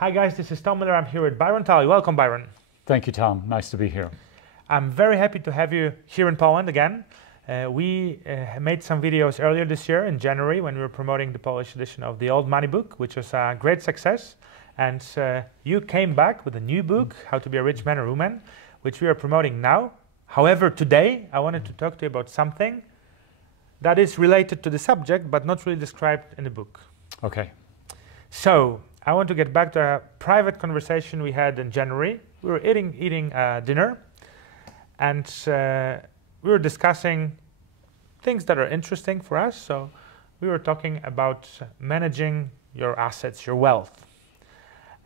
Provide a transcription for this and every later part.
Hi guys, this is Tom Miller. I'm here with Byron Talley. Welcome, Byron. Thank you, Tom. Nice to be here. I'm very happy to have you here in Poland again. We made some videos earlier this year in January when we were promoting the Polish edition of the Old Money book, which was a great success. And you came back with a new book, How to be a Rich Man or Woman, which we are promoting now. However, today I wanted to talk to you about something that is related to the subject, but not really described in the book. Okay. So I want to get back to a private conversation we had in January. We were eating dinner, and we were discussing things that are interesting for us. So we were talking about managing your assets, your wealth.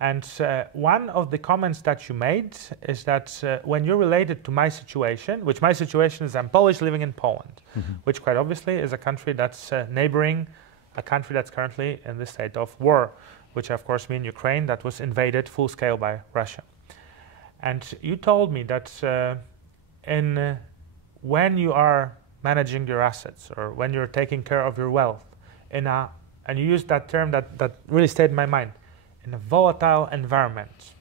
And one of the comments that you made is that when you're related to my situation, which my situation is I'm Polish living in Poland, which quite obviously is a country that's neighboring a country that's currently in the state of war, which of course means Ukraine, that was invaded full scale by Russia. And you told me that when you are managing your assets or when you're taking care of your wealth, and you used that term that really stayed in my mind, in a volatile environment,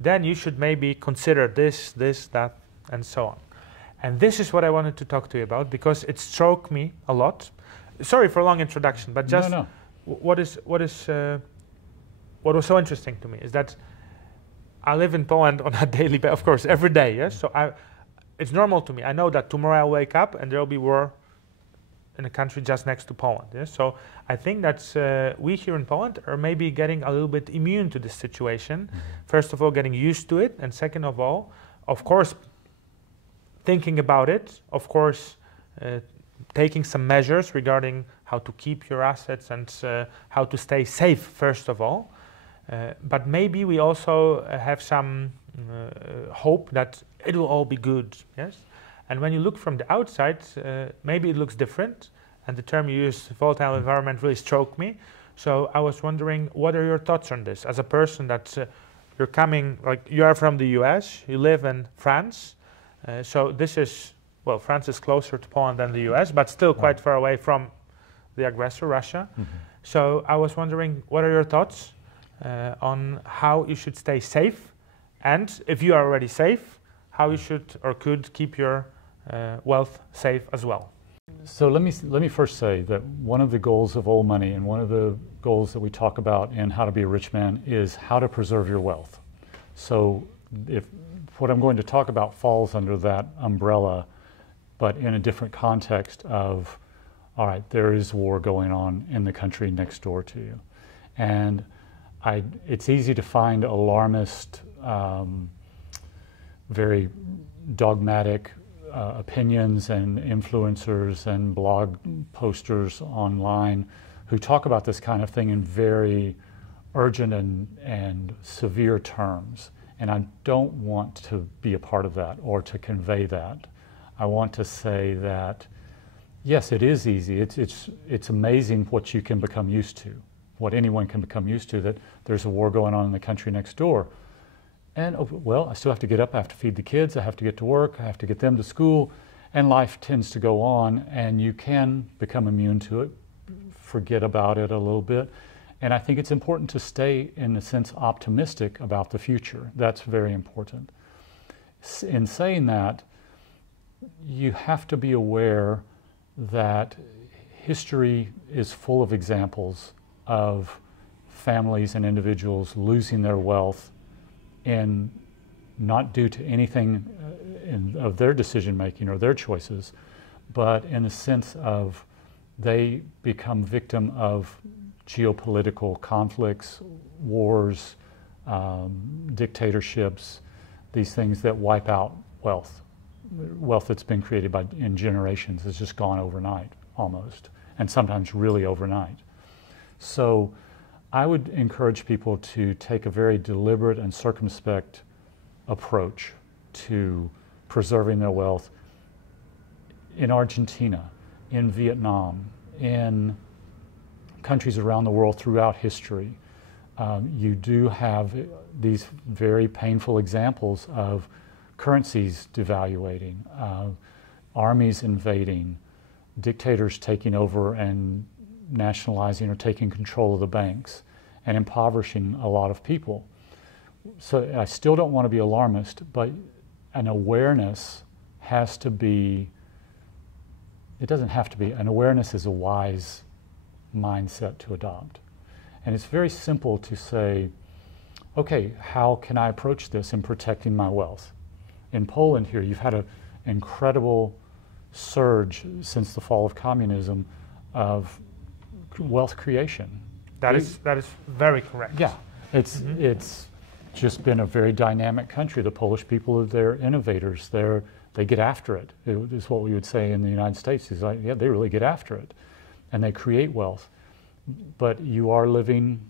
then you should maybe consider this, that, and so on. And this is what I wanted to talk to you about because it struck me a lot. Sorry for a long introduction, but just No. what was so interesting to me is that I live in Poland on a daily basis, of course, every day. Yes, so it's normal to me. I know that tomorrow I'll wake up and there will be war in a country just next to Poland. Yes, so I think that we here in Poland are maybe getting a little bit immune to this situation. First of all, getting used to it, and second of all, of course, thinking about it. Of course. Taking some measures regarding how to keep your assets and how to stay safe, first of all. But maybe we also have some hope that it will all be good, yes? And when you look from the outside, maybe it looks different. And the term you used, volatile environment, really struck me. So I was wondering, what are your thoughts on this? As a person that you're coming, like you are from the US, you live in France. So this is, well, France is closer to Poland than the US, but still quite far away from the aggressor, Russia. So I was wondering, what are your thoughts on how you should stay safe? And if you are already safe, how you should or could keep your wealth safe as well? So let me first say that one of the goals of Old Money and one of the goals that we talk about in How to Be a Rich Man is how to preserve your wealth. So if what I'm going to talk about falls under that umbrella, but in a different context of, all right, there is war going on in the country next door to you. And it's easy to find alarmist, very dogmatic opinions and influencers and blog posters online who talk about this kind of thing in very urgent and severe terms. And I don't want to be a part of that or to convey that. I want to say that, yes, it is easy. It's amazing what you can become used to, what anyone can become used to, that there's a war going on in the country next door. And, well, I still have to get up, I have to feed the kids, I have to get to work, I have to get them to school, and life tends to go on, and you can become immune to it, forget about it a little bit. And I think it's important to stay, in a sense, optimistic about the future. That's very important. In saying that, you have to be aware that history is full of examples of families and individuals losing their wealth and not due to anything of their decision making or their choices, but in the sense of they become victim of geopolitical conflicts, wars, dictatorships, these things that wipe out wealth. Wealth that's been created in generations has just gone overnight, almost, and sometimes really overnight. So I would encourage people to take a very deliberate and circumspect approach to preserving their wealth in Argentina, in Vietnam, in countries around the world throughout history. You do have these very painful examples of currencies devaluating, armies invading, dictators taking over and nationalizing or taking control of the banks. and impoverishing a lot of people. So I still don't want to be alarmist, but an awareness has to be, it doesn't have to be, an awareness is a wise mindset to adopt. And it's very simple to say, okay, how can I approach this in protecting my wealth? In Poland here, you've had an incredible surge since the fall of communism of wealth creation. That is very correct. Yeah, it's just been a very dynamic country. The Polish people, they're innovators. They get after it. It is what we would say in the United States. Is like, yeah, they really get after it, and they create wealth. But you are living,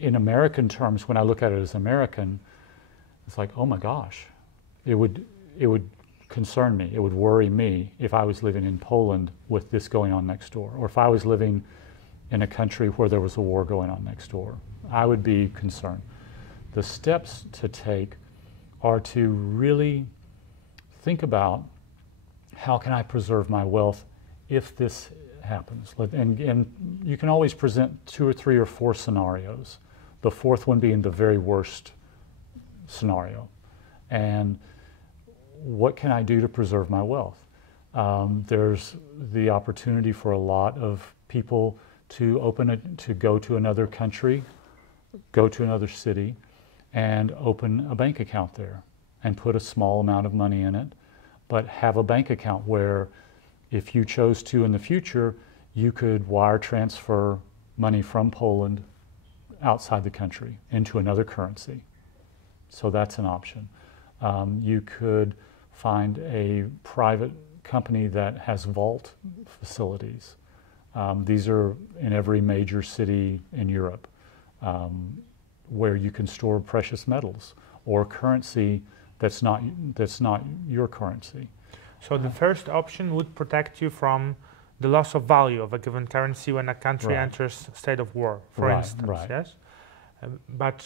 in American terms, when I look at it as American, it's like, oh my gosh, it would concern me. It would worry me if I was living in Poland with this going on next door, or if I was living in a country where there was a war going on next door. I would be concerned. The steps to take are to really think about, how can I preserve my wealth if this happens? And you can always present 2 or 3 or 4 scenarios, the fourth one being the very worst scenario. And what can I do to preserve my wealth? There's the opportunity for a lot of people to go to another country, go to another city, and open a bank account there and put a small amount of money in it, but have a bank account where, if you chose to in the future, you could wire transfer money from Poland outside the country into another currency. So that's an option. You could find a private company that has vault facilities. These are in every major city in Europe, where you can store precious metals or currency that's not your currency. So the first option would protect you from the loss of value of a given currency when a country enters a state of war, for instance. Yes, but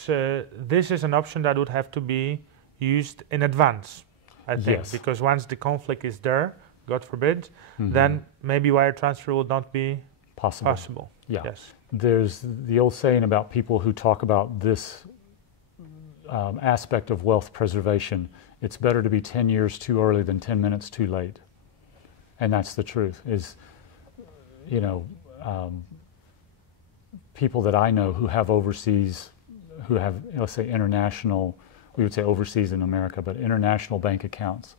this is an option that would have to be used in advance, I think, because once the conflict is there, God forbid, then maybe wire transfer will not be possible. Yeah. Yes. There's the old saying about people who talk about this aspect of wealth preservation: it's better to be 10 years too early than 10 minutes too late. And that's the truth. Is, people that I know who have overseas, who have, let's say, international, we would say overseas in America, but international bank accounts.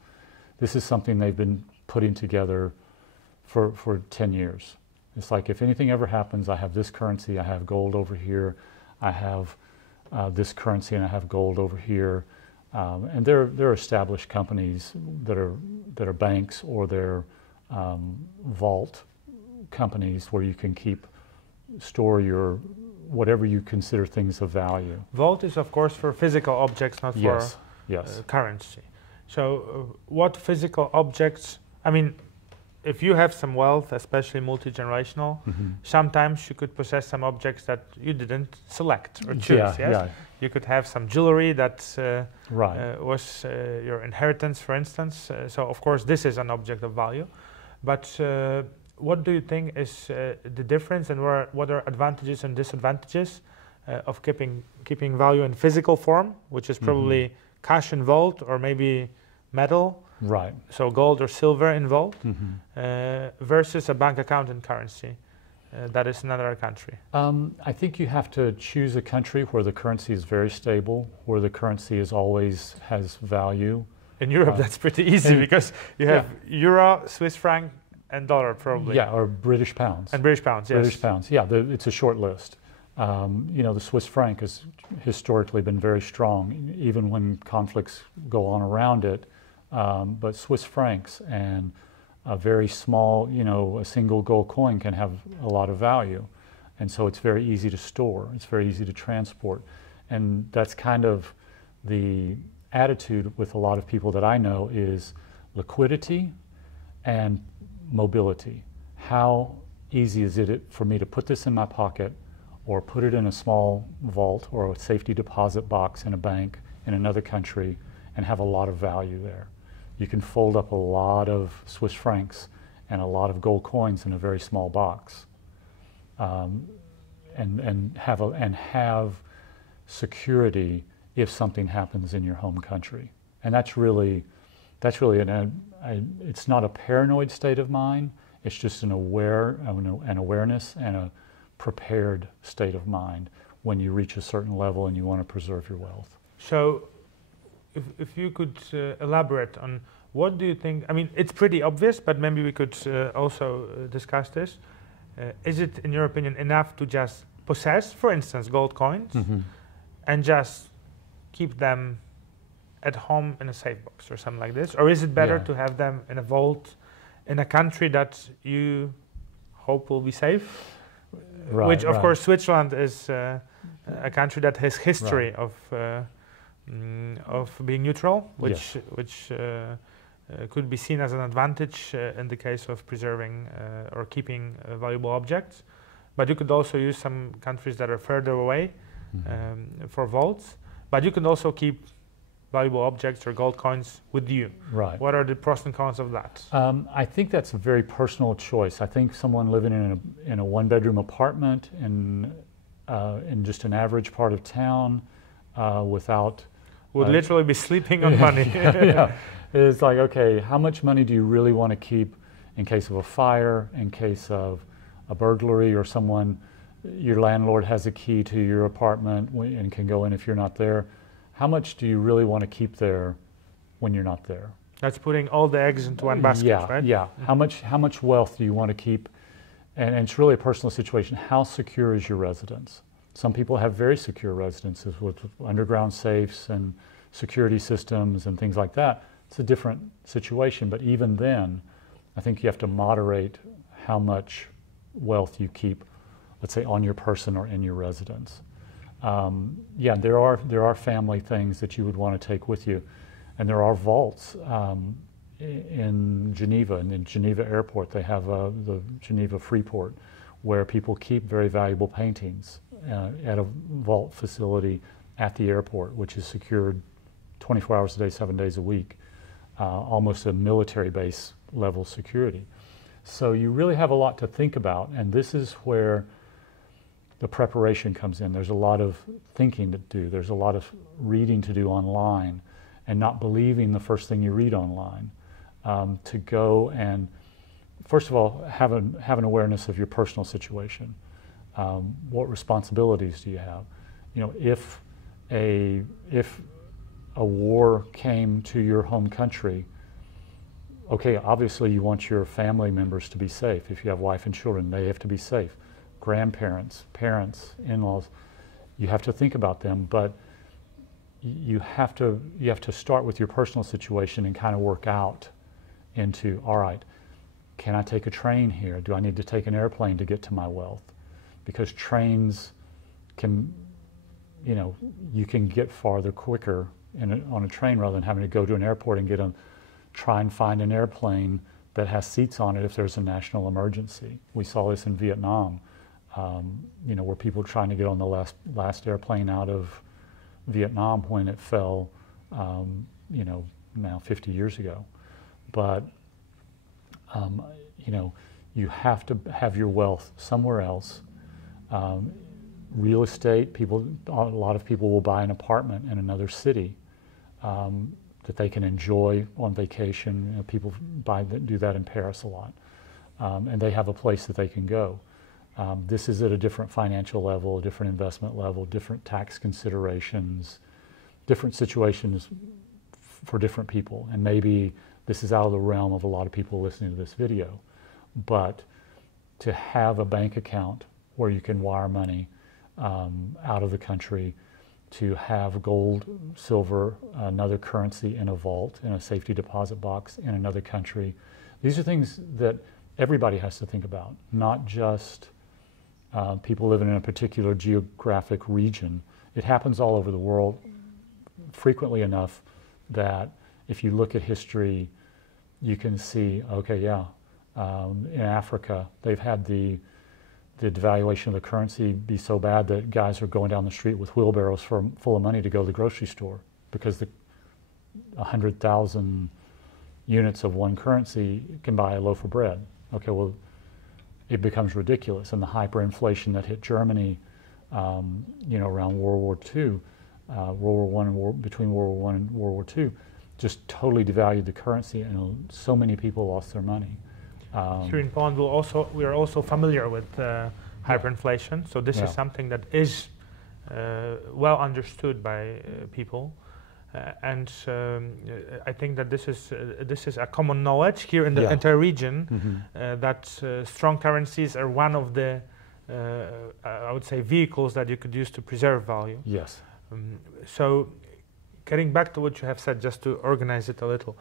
This is something they've been putting together for 10 years. It's like, if anything ever happens, I have this currency, I have gold over here, I have this currency and I have gold over here. And they're established companies that are banks, or they're vault companies where you can store your whatever you consider things of value. Vault is, of course, for physical objects, not for currency. So what physical objects, I mean, if you have some wealth, especially multi-generational, sometimes you could possess some objects that you didn't select or choose. You could have some jewelry that was your inheritance, for instance. So of course this is an object of value. But what do you think is the difference, and what are advantages and disadvantages of keeping value in physical form, which is probably cash in vault, or maybe metal? Right. So gold or silver in vault, versus a bank account in currency that is in another country? I think you have to choose a country where the currency is very stable, where the currency always has value. In Europe, that's pretty easy, because you have euro, Swiss franc, and dollar probably. Yeah, or British pounds. And British pounds, yes. British pounds, yeah, it's a short list. The Swiss franc has historically been very strong, even when conflicts go on around it. But Swiss francs and a very small, a single gold coin can have a lot of value. And so it's very easy to store. It's very easy to transport. And that's kind of the attitude with a lot of people that I know, is liquidity and mobility. How easy is it for me to put this in my pocket, or put it in a small vault or a safety deposit box in a bank in another country, and have a lot of value there? You can fold up a lot of Swiss francs and a lot of gold coins in a very small box. and have security if something happens in your home country. And that's really it's not a paranoid state of mind. It's just an awareness and a prepared state of mind when you reach a certain level and you want to preserve your wealth. So, if you could elaborate on what do you think? I mean, it's pretty obvious, but maybe we could also discuss this. Is it, in your opinion, enough to just possess, for instance, gold coins, and just keep them at home in a safe box or something like this? Or is it better to have them in a vault in a country that you hope will be safe? Right, which, of course, Switzerland is a country that has history of being neutral, which could be seen as an advantage in the case of preserving or keeping valuable objects. But you could also use some countries that are further away for vaults. But you can also keep valuable objects or gold coins with you. Right. What are the pros and cons of that? I think that's a very personal choice. I think someone living in a one-bedroom apartment in just an average part of town without would literally be sleeping on money. Yeah. It's like, okay, how much money do you really want to keep in case of a fire, in case of a burglary, or your landlord has a key to your apartment and can go in if you're not there? How much do you really want to keep there when you're not there? That's putting all the eggs into one basket, right? Yeah. How much wealth do you want to keep? And it's really a personal situation. How secure is your residence? Some people have very secure residences with underground safes and security systems and things like that. It's a different situation, but even then, I think you have to moderate how much wealth you keep, let's say, on your person or in your residence. There are family things that you would want to take with you, and there are vaults in Geneva. And in Geneva Airport, they have the Geneva Freeport, where people keep very valuable paintings at a vault facility at the airport, which is secured 24 hours a day, 7 days a week, almost a military base level security. So you really have a lot to think about, and this is where the preparation comes in. There's a lot of thinking to do. There's a lot of reading to do online, and not believing the first thing you read online. To go and, first of all, have an awareness of your personal situation. What responsibilities do you have? You know, if a war came to your home country, okay, obviously you want your family members to be safe. If you have wife and children, they have to be safe. Grandparents, parents, in-laws, you have to think about them, but you have to start with your personal situation and kind of work out into, all right, can I take a train here? Do I need to take an airplane to get to my wealth? Because trains can, you can get farther quicker on a train rather than having to go to an airport and try and find an airplane that has seats on it if there's a national emergency. We saw this in Vietnam, where people were trying to get on the last airplane out of Vietnam when it fell, now 50 years ago. But, you have to have your wealth somewhere else. Real estate, a lot of people will buy an apartment in another city that they can enjoy on vacation. People do that in Paris a lot. And they have a place that they can go. This is at a different financial level, a different investment level, different tax considerations, different situations for different people. And maybe this is out of the realm of a lot of people listening to this video. But to have a bank account where you can wire money out of the country, to have gold, silver, another currency in a vault, in a safety deposit box in another country. These are things that everybody has to think about, not just people living in a particular geographic region. It happens all over the world frequently enough that if you look at history, you can see, okay, in Africa, they've had the devaluation of the currency be so bad that guys are going down the street with wheelbarrows full of money to go to the grocery store because 100,000 units of one currency can buy a loaf of bread. Okay, well, it becomes ridiculous. And the hyperinflation that hit Germany, around World War II, World War I and between World War I and World War II, just totally devalued the currency, and so many people lost their money. Here in Poland, we are also familiar with hyperinflation, so this is something that is well understood by people, and I think that this is a common knowledge here in the entire region, that strong currencies are one of the I would say vehicles that you could use to preserve value. Yes. So, getting back to what you have said, just to organize it a little.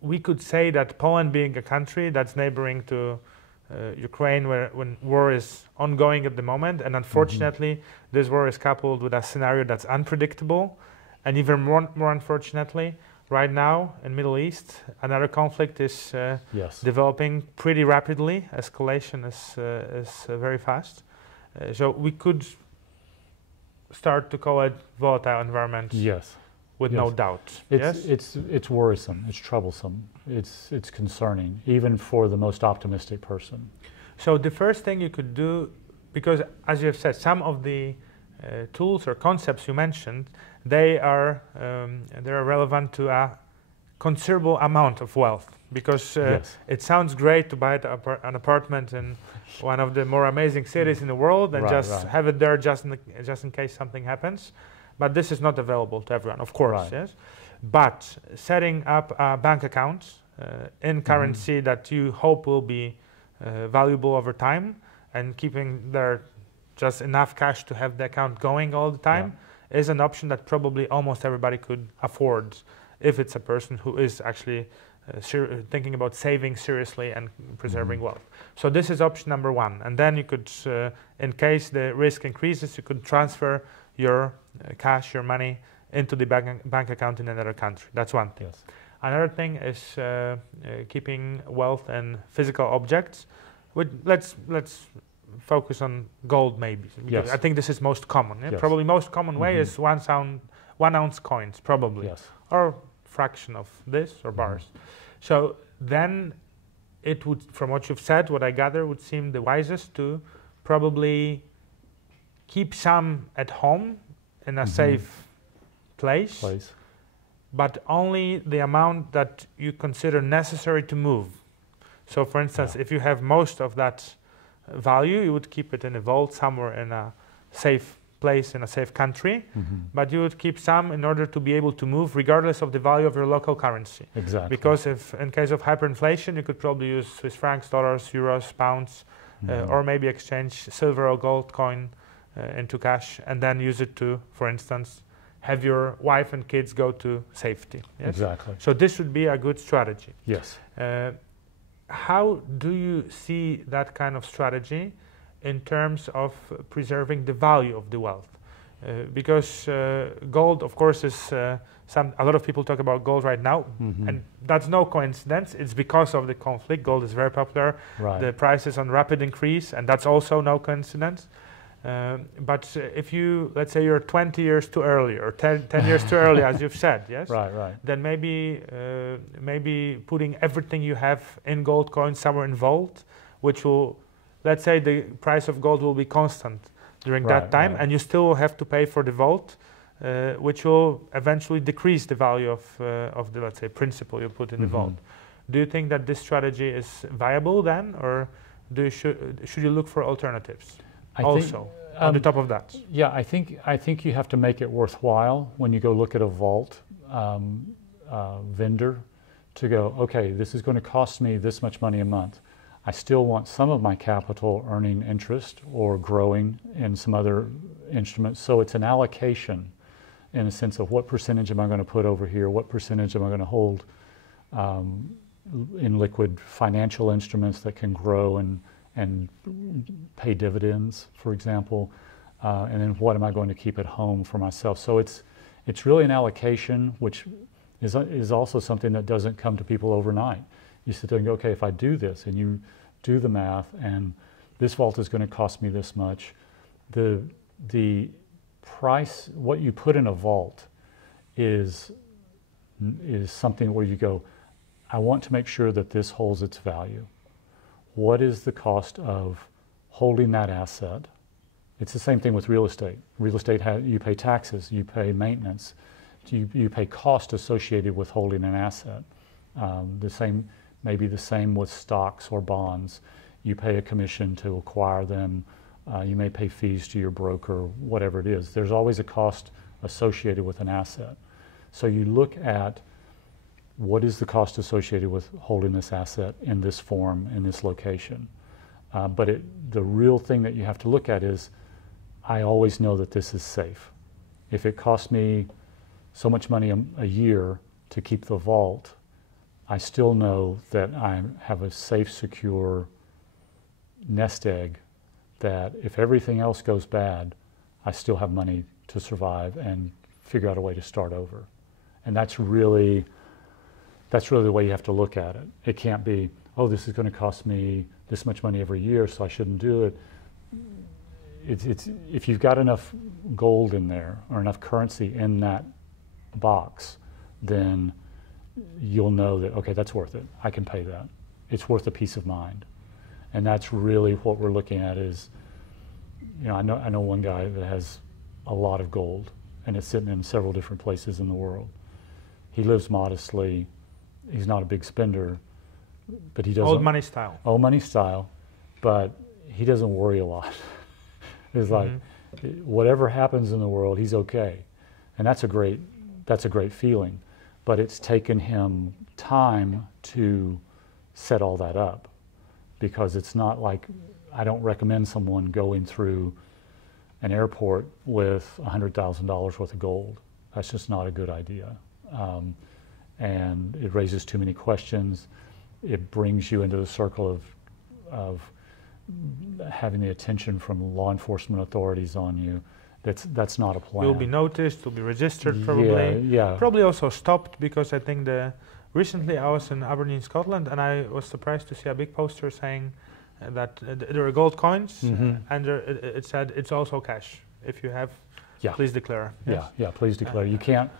We could say that Poland, being a country that's neighboring to Ukraine, when war is ongoing at the moment, and unfortunately this war is coupled with a scenario that's unpredictable, and even more unfortunately, right now in Middle East, another conflict is developing pretty rapidly. Escalation is very fast. So we could start to call it volatile environment. Yes. With no doubt. It's worrisome. It's troublesome. It's concerning, even for the most optimistic person. So the first thing you could do, because as you have said, some of the tools or concepts you mentioned, they are relevant to a considerable amount of wealth. Because it sounds great to buy an apartment in one of the more amazing cities in the world and have it there just in case something happens. But this is not available to everyone, of course, yes. But setting up a bank account in currency that you hope will be valuable over time, and keeping there just enough cash to have the account going all the time is an option that probably almost everybody could afford if it's a person who is actually thinking about saving seriously and preserving wealth. So this is option number one. And then you could, in case the risk increases, you could transfer your cash, your money, into the bank account in another country. That's one thing. Yes. Another thing is keeping wealth in physical objects. Let's focus on gold, maybe. Because I think this is most common. Yeah? Probably most common way is 1 ounce coins, probably, or fraction of this or bars. So then it would, from what you've said, what I gather, would seem the wisest to probably keep some at home in a safe place, but only the amount that you consider necessary to move. So for instance, if you have most of that value, you would keep it in a vault somewhere in a safe place in a safe country, but you would keep some in order to be able to move regardless of the value of your local currency. Exactly. Because if in case of hyperinflation, you could probably use Swiss francs, dollars, euros, pounds, or maybe exchange silver or gold coin into cash, and then use it to, for instance, have your wife and kids go to safety. Yes? Exactly. So this would be a good strategy. Yes. How do you see that kind of strategy in terms of preserving the value of the wealth? Because gold, of course, is a lot of people talk about gold right now, and that's no coincidence. It's because of the conflict. Gold is very popular. The price is on rapid increase, and that's also no coincidence. But if you, let's say you're 20 years too early or 10 years too early, as you've said, yes? Then maybe putting everything you have in gold coins somewhere in vault, which will, let's say the price of gold will be constant during that time, and you still will have to pay for the vault, which will eventually decrease the value of the, let's say, principal you put in the vault. Do you think that this strategy is viable then, or should you look for alternatives? Also, on the top of that. Yeah, I think you have to make it worthwhile when you go look at a vault vendor to go, okay, this is going to cost me this much money a month. I still want some of my capital earning interest or growing in some other instruments. So it's an allocation in a sense of what percentage am I going to put over here, what percentage am I going to hold in liquid financial instruments that can grow and pay dividends, for example, and then what am I going to keep at home for myself? So it's really an allocation, which is also something that doesn't come to people overnight. You sit there and go, okay, if I do this, and you do the math, and this vault is going to cost me this much, the price, what you put in a vault is something where you go, I want to make sure that this holds its value. what is the cost of holding that asset? It's the same thing with real estate. Real estate, you pay taxes, you pay maintenance, you pay cost associated with holding an asset. Maybe the same with stocks or bonds. You pay a commission to acquire them. You may pay fees to your broker, whatever it is. There's always a cost associated with an asset. So you look at what is the cost associated with holding this asset in this form, in this location. But the real thing that you have to look at is, I always know that this is safe. If it costs me so much money a year to keep the vault, I still know that I have a safe, secure nest egg that if everything else goes bad, I still have money to survive and figure out a way to start over. And that's really the way you have to look at it. It can't be, oh, this is going to cost me this much money every year, so I shouldn't do it. It's if you've got enough gold in there or enough currency in that box, then you'll know that, okay, that's worth it. I can pay that. It's worth the peace of mind. And that's really what we're looking at is, I know one guy that has a lot of gold and it's sitting in several different places in the world. He lives modestly. He's not a big spender, but he doesn't. Old money style. Old money style, but he doesn't worry a lot. It's like, whatever happens in the world, he's okay. And that's a great feeling. But it's taken him time to set all that up, because it's not like, I don't recommend someone going through an airport with $100,000 worth of gold. That's just not a good idea. And it raises too many questions. It brings you into the circle of having the attention from law enforcement authorities on you. That's not a plan. You'll be noticed, you'll be registered probably. Yeah. Probably also stopped, because I think recently I was in Aberdeen, Scotland, and I was surprised to see a big poster saying that there are gold coins, and it said it's also cash. If you have, please declare. Yes? Yeah, please declare. You can't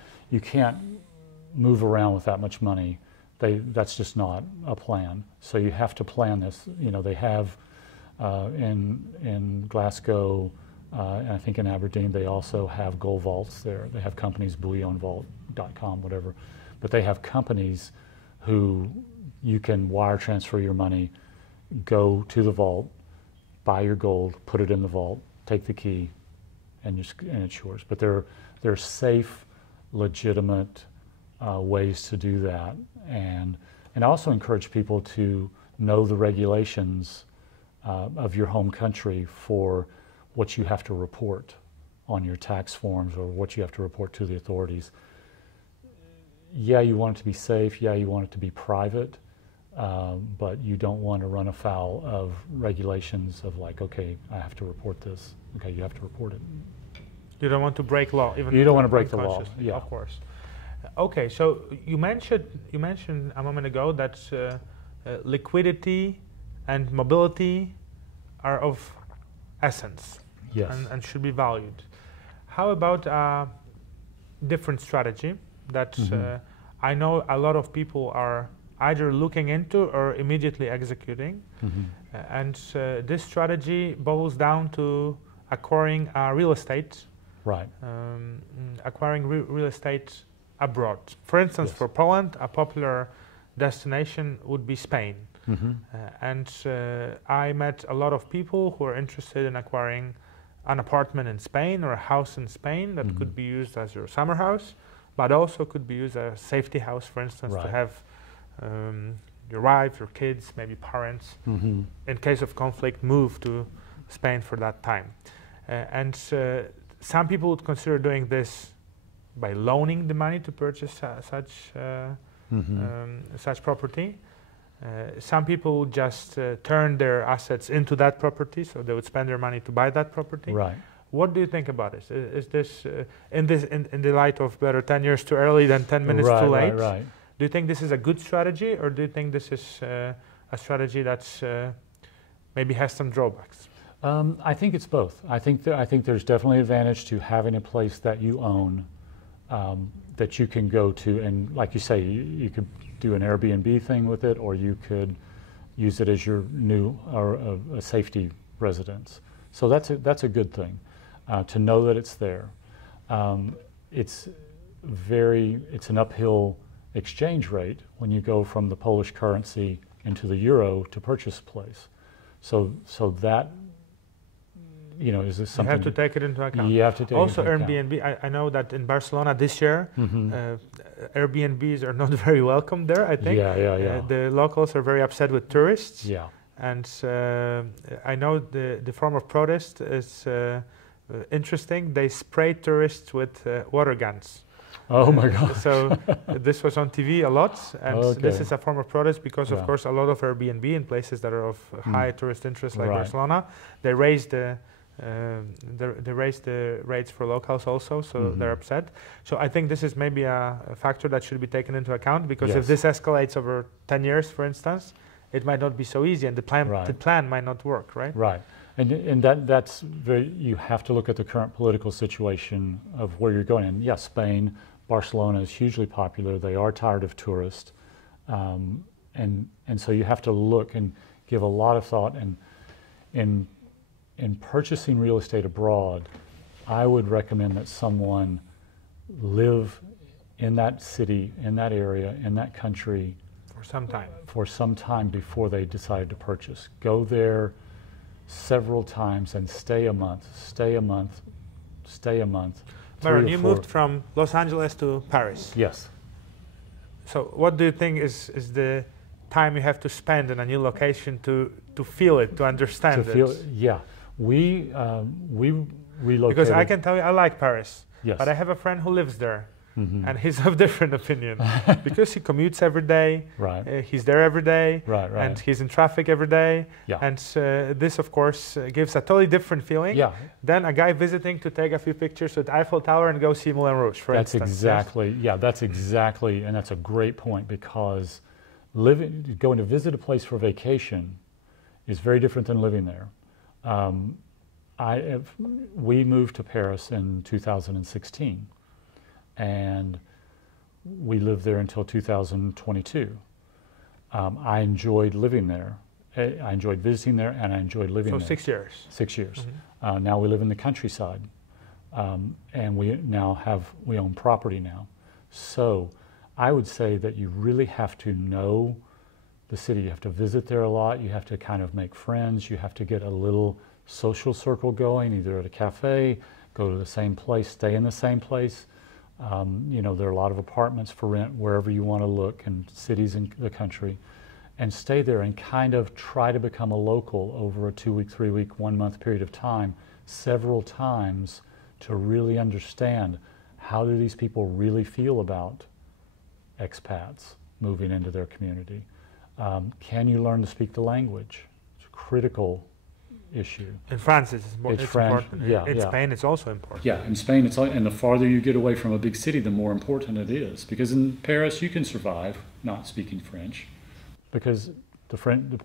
move around with that much money. That's just not a plan. So you have to plan this. They have in Glasgow, and I think in Aberdeen, they also have gold vaults there. They have companies, bullionvault.com, whatever. But they have companies who you can wire transfer your money, go to the vault, buy your gold, put it in the vault, take the key, and it's yours. But they're safe, legitimate ways to do that. And I also encourage people to know the regulations of your home country for what you have to report on your tax forms, or what you have to report to the authorities. Yeah, you want it to be safe. Yeah, you want it to be private, but you don't want to run afoul of regulations of like, okay, I have to report this. Okay, you have to report it. You don't want to break law, even. You don't want to break the law. Yeah, of course. Okay, so you mentioned a moment ago that liquidity and mobility are of essence. Yes. And should be valued. How about a different strategy that I know a lot of people are either looking into or immediately executing? And this strategy boils down to acquiring real estate. Right. Acquiring real estate abroad. For instance, for Poland, a popular destination would be Spain. And I met a lot of people who are interested in acquiring an apartment in Spain or a house in Spain that could be used as your summer house, but also could be used as a safety house, for instance, to have your wife, your kids, maybe parents, in case of conflict, move to Spain for that time. And some people would consider doing this by loaning the money to purchase such property. Some people would just turn their assets into that property, so they would spend their money to buy that property. Right. What do you think about this? Is this in the light of better 10 years too early than 10 minutes too late? Right. Do you think this is a good strategy, or do you think this is a strategy that's maybe has some drawbacks? I think it's both. I think there's definitely advantage to having a place that you own, that you can go to, and like you say, you could do an Airbnb thing with it, or you could use it as your new or a safety residence. So that's a good thing to know that it's there. It's an uphill exchange rate when you go from the Polish currency into the euro to purchase a place. So that, you know, is this something you have to take it into account. You have to take also it into account. Airbnb. I know that in Barcelona this year, Airbnbs are not very welcome there. I think. Yeah. The locals are very upset with tourists. Yeah. And I know the form of protest is interesting. They spray tourists with water guns. Oh my God. So this was on TV a lot, and this is a form of protest because, of course, a lot of Airbnb in places that are of high tourist interest, like Barcelona, they raise the rates for locals also, so they're upset. So I think this is maybe a factor that should be taken into account, because if this escalates over 10 years, for instance, it might not be so easy, and the plan might not work, right? Right. And that's very, you have to look at the current political situation of where you're going. And yes, Spain, Barcelona is hugely popular. They are tired of tourists. And so you have to look and give a lot of thought. And in purchasing real estate abroad, I would recommend that someone live in that city, in that area, in that country for some time before they decide to purchase. Go there several times and stay a month. Myron, you moved from Los Angeles to Paris. Yes. So what do you think is the time you have to spend in a new location to feel it, to understand it? Yeah. We relocated. Because I can tell you, I like Paris. Yes. But I have a friend who lives there. And he's of different opinion because he commutes every day. Right. He's there every day. Right. And he's in traffic every day. Yeah. And this, of course, gives a totally different feeling than a guy visiting to take a few pictures with Eiffel Tower and go see Moulin Rouge, for instance. That's exactly, and that's a great point, because going to visit a place for vacation is very different than living there. We moved to Paris in 2016. And we lived there until 2022. I enjoyed living there. I enjoyed visiting there, and I enjoyed living there. So 6 years. 6 years. Now we live in the countryside, and we own property now. So I would say that you really have to know the city. You have to visit there a lot. You have to kind of make friends. You have to get a little social circle going, either at a cafe, go to the same place, stay in the same place. You know, there are a lot of apartments for rent wherever you want to look, in cities in the country, and stay there and kind of try to become a local over a 2-week, 3-week, 1-month period of time, several times, to really understand how do these people really feel about expats moving into their community. Can you learn to speak the language? It's a critical issue. In France, it's important. In Spain, it's also important. Yeah, in Spain, and the farther you get away from a big city, the more important it is. Because in Paris, you can survive not speaking French, because the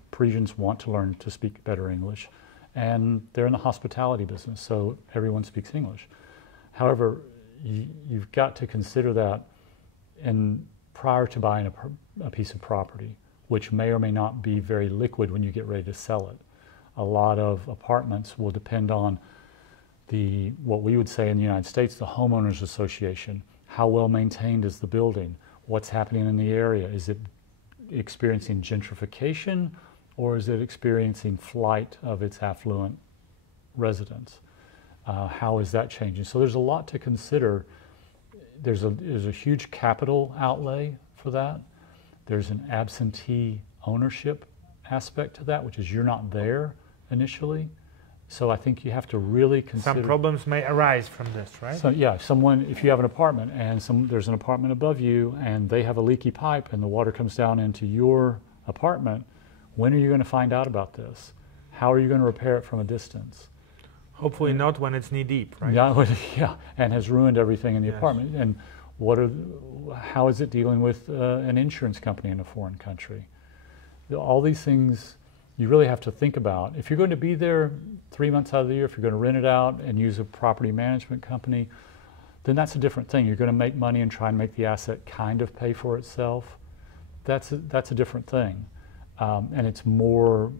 Parisians want to learn to speak better English, and they're in the hospitality business, so everyone speaks English. However, you've got to consider that prior to buying a piece of property, which may or may not be very liquid when you get ready to sell it. A lot of apartments will depend on what we would say in the United States, the homeowners association. How well maintained is the building? What's happening in the area? Is it experiencing gentrification, or is it experiencing flight of its affluent residents? How is that changing? So there's a lot to consider. There's a huge capital outlay for that. There's an absentee ownership aspect to that, which is you're not there initially. So I think you have to really consider. Some problems may arise from this, right? So yeah, if you have an apartment and there's an apartment above you and they have a leaky pipe and the water comes down into your apartment, when are you going to find out about this? How are you going to repair it from a distance? Hopefully not when it's knee deep, right? Yeah, and has ruined everything in the apartment. And how is it dealing with an insurance company in a foreign country? All these things you really have to think about. If you're going to be there 3 months out of the year, if you're going to rent it out and use a property management company, then that's a different thing. You're going to make money and try and make the asset kind of pay for itself. That's a different thing. and it's more,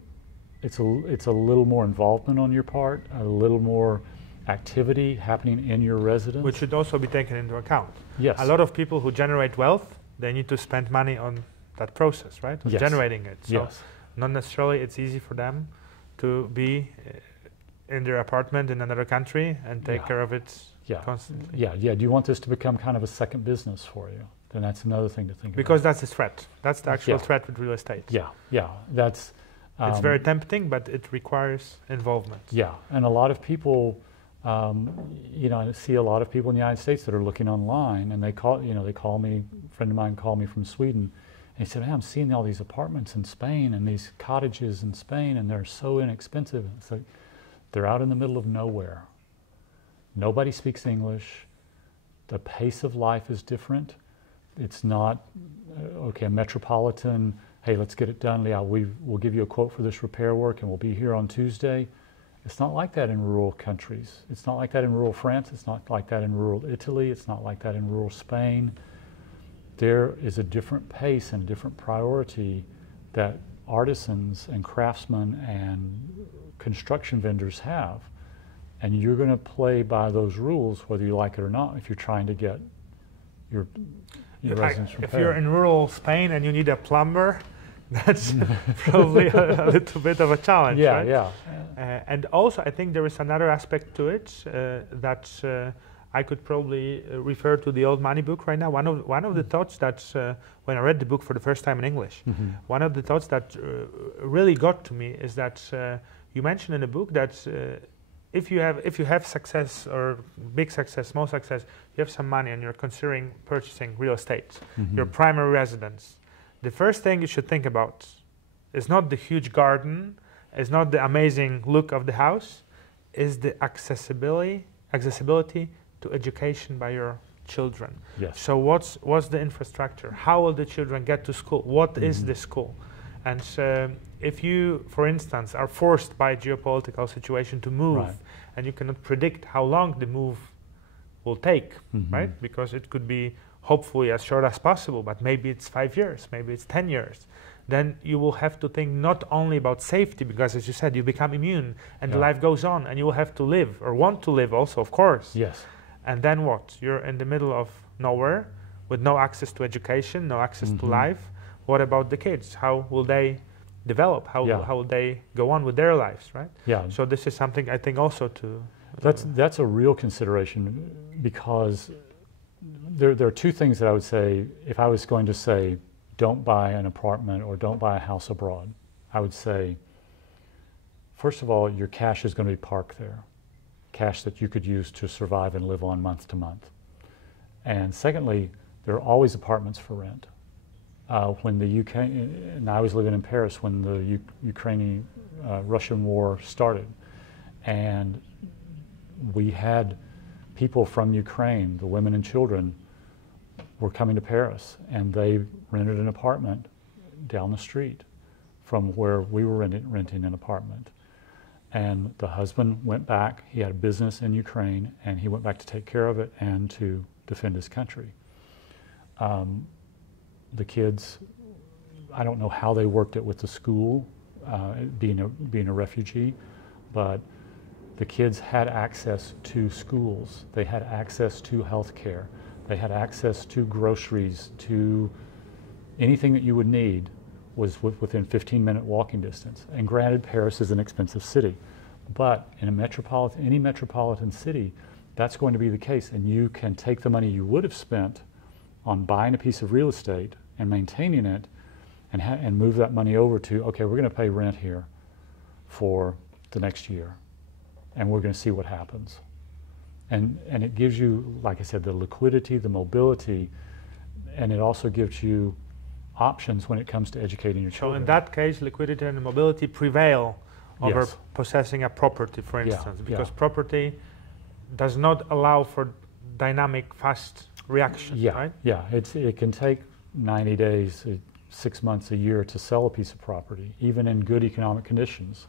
it's a little more involvement on your part, a little more activity happening in your residence. Which should also be taken into account. Yes. A lot of people who generate wealth, they need to spend money on that process, right? On Yes. generating it. So Yes. not necessarily it's easy for them to be in their apartment in another country and take Yeah. care of it Yeah. constantly. Yeah. Yeah. Do you want this to become kind of a second business for you? Then that's another thing to think Because about. that's the threat. That's the actual Yeah. threat with real estate. Yeah. Yeah. That's. It's very tempting, but it requires involvement. Yeah, and a lot of people, I see a lot of people in the United States that are looking online, and they call me. A friend of mine called me from Sweden, and he said, "Man, I'm seeing all these apartments in Spain and these cottages in Spain, and they're so inexpensive." It's like they're out in the middle of nowhere. Nobody speaks English. The pace of life is different. It's not a metropolitan. Hey, let's get it done. Yeah, we'll give you a quote for this repair work, and we'll be here on Tuesday. It's not like that in rural countries. It's not like that in rural France. It's not like that in rural Italy. It's not like that in rural Spain. There is a different pace and a different priority that artisans and craftsmen and construction vendors have. And you're going to play by those rules whether you like it or not if you're trying to get your residence repaired. If you're in rural Spain and you need a plumber, that's probably a little bit of a challenge, Yeah, right? yeah. And also, I think there is another aspect to it that I could probably refer to the Old Money book right now. One of the thoughts that when I read the book for the first time in English, one of the thoughts that really got to me is that you mentioned in the book that if you have success or big success, small success, you have some money and you're considering purchasing real estate, your primary residence. The first thing you should think about is not the huge garden, is not the amazing look of the house, is the accessibility to education by your children. Yes. So what's the infrastructure? How will the children get to school? What is the school? And if you, for instance, are forced by a geopolitical situation to move, Right. and you cannot predict how long the move will take, right? Because it could be hopefully as short as possible, but maybe it's 5 years, maybe it's 10 years. Then you will have to think not only about safety, because as you said, you become immune and the Yeah. life goes on and you will have to live or want to live also, of course. Yes. And then what? You're in the middle of nowhere with no access to education, no access to life. What about the kids? How will they develop? How will they go on with their lives, right? Yeah. So this is something I think also to... That's a real consideration, because there are two things that I would say. If I was going to say, don't buy an apartment or don't buy a house abroad, I would say, first of all, your cash is going to be parked there, cash that you could use to survive and live on month to month. And secondly, there are always apartments for rent. When the UK, and I was living in Paris when the Ukrainian-Russian war started, and we had people from Ukraine, the women and children, were coming to Paris, and they rented an apartment down the street from where we were renting an apartment. And the husband went back. He had a business in Ukraine, and he went back to take care of it and to defend his country. The kids, I don't know how they worked it with the school, being a refugee, but the kids had access to schools. They had access to health care. They had access to groceries, to anything that you would need was within 15-minute walking distance. And granted, Paris is an expensive city, but in any metropolitan city, that's going to be the case. And you can take the money you would have spent on buying a piece of real estate and maintaining it, and move that money over to, okay, we're going to pay rent here for the next year, and we're going to see what happens. And it gives you, like I said, the liquidity, the mobility, and it also gives you options when it comes to educating your children. So in that case, liquidity and mobility prevail over Yes. possessing a property, for Yeah, instance, because yeah. property does not allow for dynamic, fast reaction, Yeah, right? yeah. It can take 90 days, 6 months, a year to sell a piece of property, even in good economic conditions.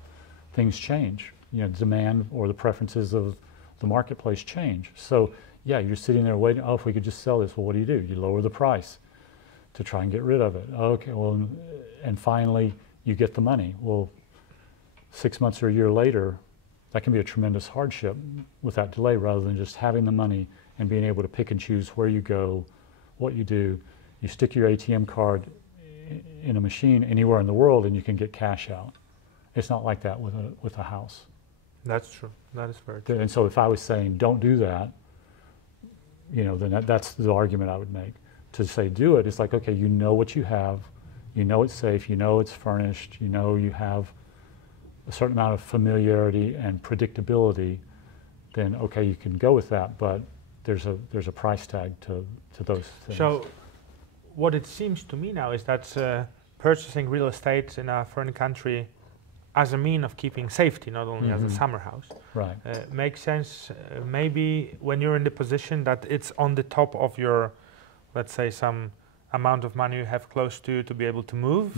Things change. Demand or the preferences of the marketplace change. So yeah, you're sitting there waiting, oh, if we could just sell this, well, what do? You lower the price to try and get rid of it. Okay, well, and finally you get the money. Well, 6 months or a year later, that can be a tremendous hardship with that delay, rather than just having the money and being able to pick and choose where you go, what you do. You stick your ATM card in a machine anywhere in the world and you can get cash out. It's not like that with a house. That's true. That is very true. And so if I was saying don't do that, then that's the argument I would make. To say do it, it's like, okay, you know what you have, you know it's safe, you know it's furnished, you know you have a certain amount of familiarity and predictability, then okay, you can go with that, but there's a price tag to those things. So what it seems to me now is that purchasing real estate in a foreign country as a mean of keeping safety, not only as a summer house, right, makes sense maybe when you're in the position that it's on the top of your, let's say, some amount of money you have close to be able to move,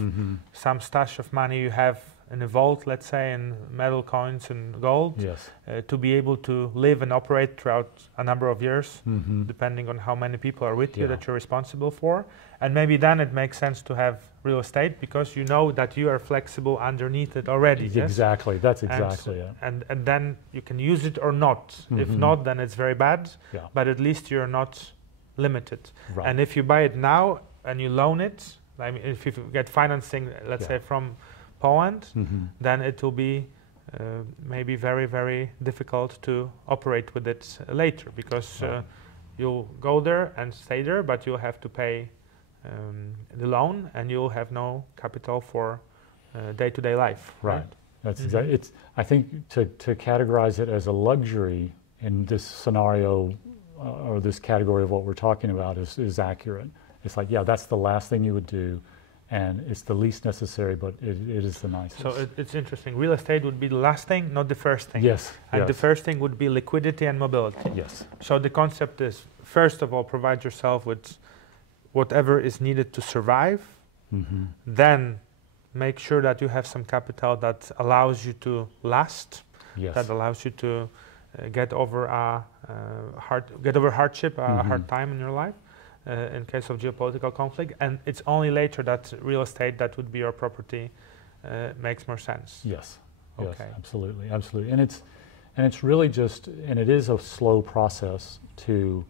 some stash of money you have in a vault, let's say, in metal coins and gold, yes, to be able to live and operate throughout a number of years, depending on how many people are with you that you're responsible for. And maybe then it makes sense to have real estate because you know that you are flexible underneath it already. Exactly, yes? that's exactly it. And then you can use it or not. If not, then it's very bad, but at least you're not limited. Right. And if you buy it now and you loan it, I mean, if you get financing, let's say from Poland, then it will be maybe very, very difficult to operate with it later because you'll go there and stay there, but you'll have to pay the loan and you'll have no capital for day-to-day life. Right. That's exactly. It's. I think to categorize it as a luxury in this scenario or this category of what we're talking about is accurate. It's like, yeah, that's the last thing you would do. And it's the least necessary, but it is the nicest. So it's interesting. Real estate would be the last thing, not the first thing. Yes. And the first thing would be liquidity and mobility. Yes. So the concept is, first of all, provide yourself with whatever is needed to survive. Then make sure that you have some capital that allows you to last. Yes. That allows you to get over hardship, a hard time in your life. In case of geopolitical conflict, and it's only later that real estate that would be your property makes more sense. Yes. Okay. Yes, absolutely, absolutely, and it's really just, and it is a slow process to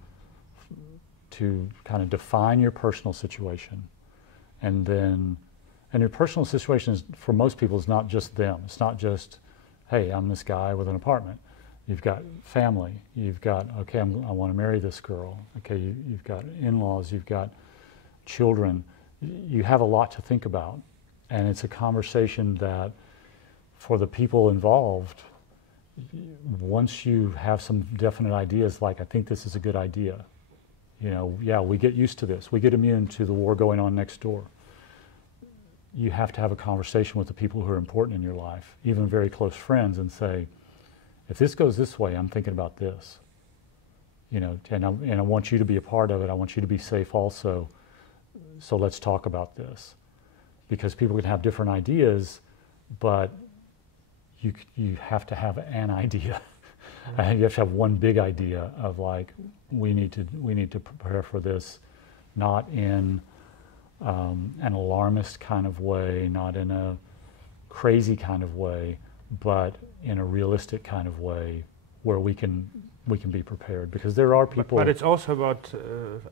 kind of define your personal situation, and your personal situation is, for most people, is not just them. It's not just, hey, I'm this guy with an apartment. You've got family, you've got, okay, I want to marry this girl. Okay, you've got in-laws, you've got children. You have a lot to think about. And it's a conversation that, for the people involved, once you have some definite ideas, like, I think this is a good idea. We get used to this. We get immune to the war going on next door. You have to have a conversation with the people who are important in your life, even very close friends, and say, if this goes this way, I'm thinking about this, and I want you to be a part of it. I want you to be safe also. So let's talk about this, because people can have different ideas, but you have to have an idea. You have to have one big idea of, like, we need to prepare for this, not in an alarmist kind of way, not in a crazy kind of way, but in a realistic kind of way where we can be prepared, because there are people. But it's also about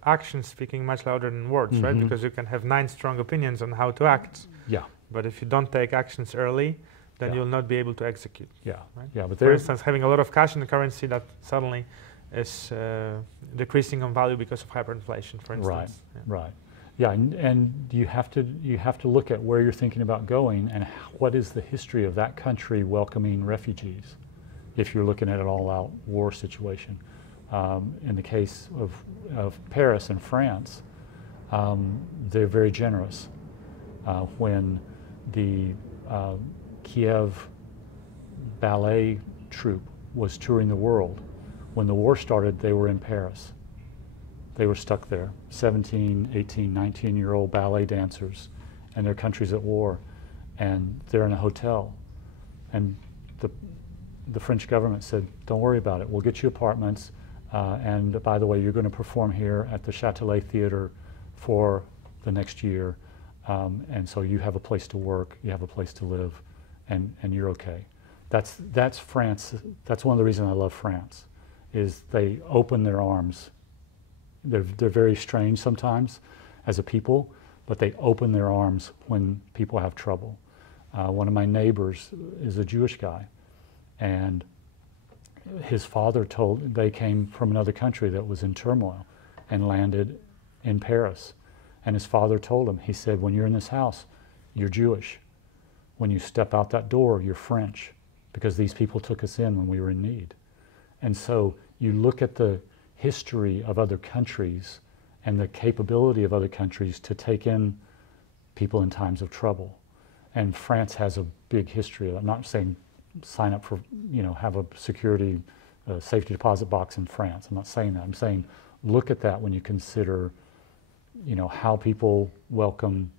actions speaking much louder than words, right? Because you can have 9 strong opinions on how to act. Yeah. But if you don't take actions early, then you'll not be able to execute. Yeah. Right? Yeah. But for instance, having a lot of cash in the currency that suddenly is decreasing in value because of hyperinflation, for instance. Right. Right. Yeah, and you have to look at where you're thinking about going and what is the history of that country welcoming refugees, if you're looking at an all-out war situation. In the case of Paris and France, they're very generous. When the Kiev ballet troupe was touring the world, when the war started, they were in Paris. They were stuck there, 17, 18, 19-year-old ballet dancers, and their country's at war, and they're in a hotel. And the French government said, don't worry about it, we'll get you apartments, and by the way, you're going to perform here at the Châtelet Theater for the next year, and so you have a place to work, you have a place to live, and you're okay. That's France. That's one of the reasons I love France, is they open their arms. They're very strange sometimes as a people, but they open their arms when people have trouble. One of my neighbors is a Jewish guy, and his father they came from another country that was in turmoil and landed in Paris. And his father told him, he said, when you're in this house, you're Jewish. When you step out that door, you're French, because these people took us in when we were in need. And so you look at the history of other countries and the capability of other countries to take in people in times of trouble. And France has a big history. I'm not saying sign up for, have a security safety deposit box in France. I'm not saying that. I'm saying look at that when you consider, how people welcome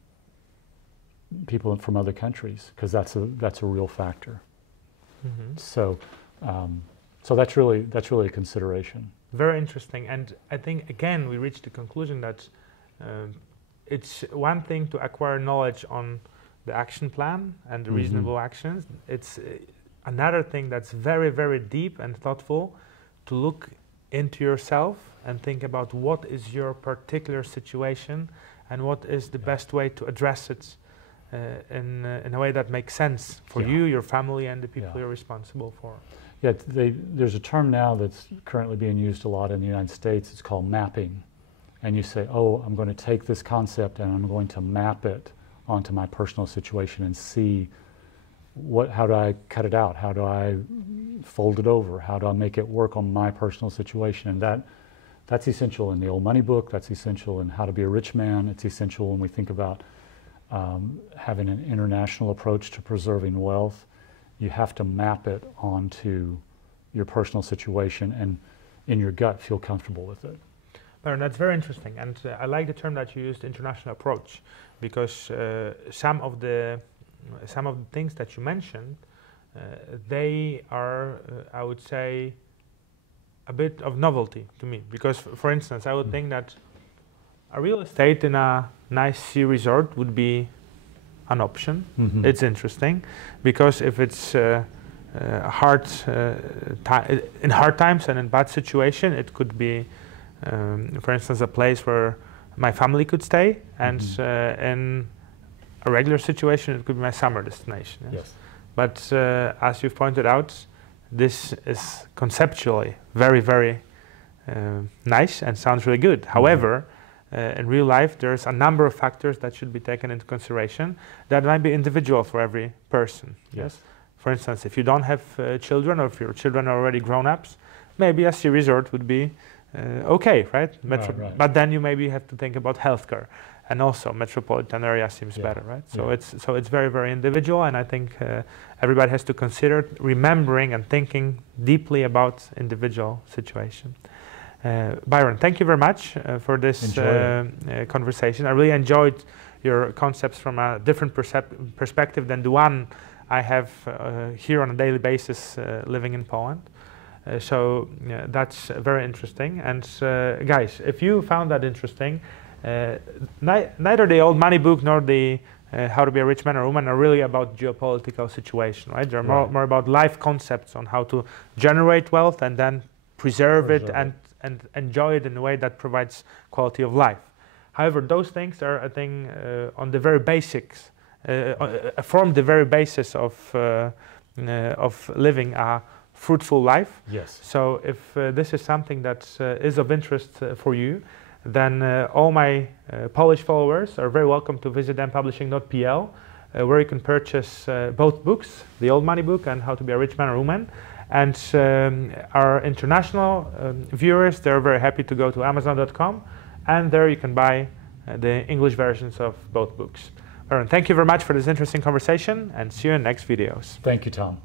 people from other countries, because that's a real factor. Mm-hmm. So that's really a consideration. Very interesting. And I think again we reached the conclusion that it's one thing to acquire knowledge on the action plan and the reasonable actions. It's another thing that's very, very deep and thoughtful to look into yourself and think about what is your particular situation and what is the best way to address it in a way that makes sense for you, your family, and the people you're responsible for. Yeah, there's a term now that's currently being used a lot in the United States. It's called mapping. And you say, oh, I'm going to take this concept and I'm going to map it onto my personal situation and see how do I cut it out? How do I fold it over? How do I make it work on my personal situation? And that's essential in the Old Money book. That's essential in How to Be a Rich Man. It's essential when we think about having an international approach to preserving wealth. You have to map it onto your personal situation and in your gut feel comfortable with it. Byron, that's very interesting, and I like the term that you used, international approach, because some of the things that you mentioned, they are, I would say, a bit of novelty to me. Because, for instance, I would think that a real estate in a nice sea resort would be an option. It's interesting, because if it's in hard times and in bad situation, it could be, for instance, a place where my family could stay, and in a regular situation, it could be my summer destination. Yes. But as you've pointed out, this is conceptually very, very nice and sounds really good. However, in real life, there's a number of factors that should be taken into consideration that might be individual for every person. Yes. For instance, if you don't have children, or if your children are already grown-ups, maybe a sea resort would be okay, right? Right. But then you maybe have to think about healthcare, and also metropolitan area seems better, right? So it's very, very individual, and I think everybody has to consider remembering and thinking deeply about individual situation. Byron, thank you very much for this conversation. I really enjoyed your concepts from a different perspective than the one I have here on a daily basis living in Poland. So that's very interesting. And guys, if you found that interesting, neither the Old Money book nor the How to Be a Rich Man or Woman are really about geopolitical situation, right? They're more about life concepts on how to generate wealth and then preserve it and enjoy it in a way that provides quality of life. However, those things are, I think, on the very basics, form the very basis of living a fruitful life. Yes. So if this is something that is of interest for you, then all my Polish followers are very welcome to visit mpublishing.pl, where you can purchase both books, the Old Money book and How to Be a Rich Man or Woman. And our international viewers, they're very happy to go to Amazon.com, and there you can buy the English versions of both books. Aaron, thank you very much for this interesting conversation, and see you in next videos. Thank you, Tom.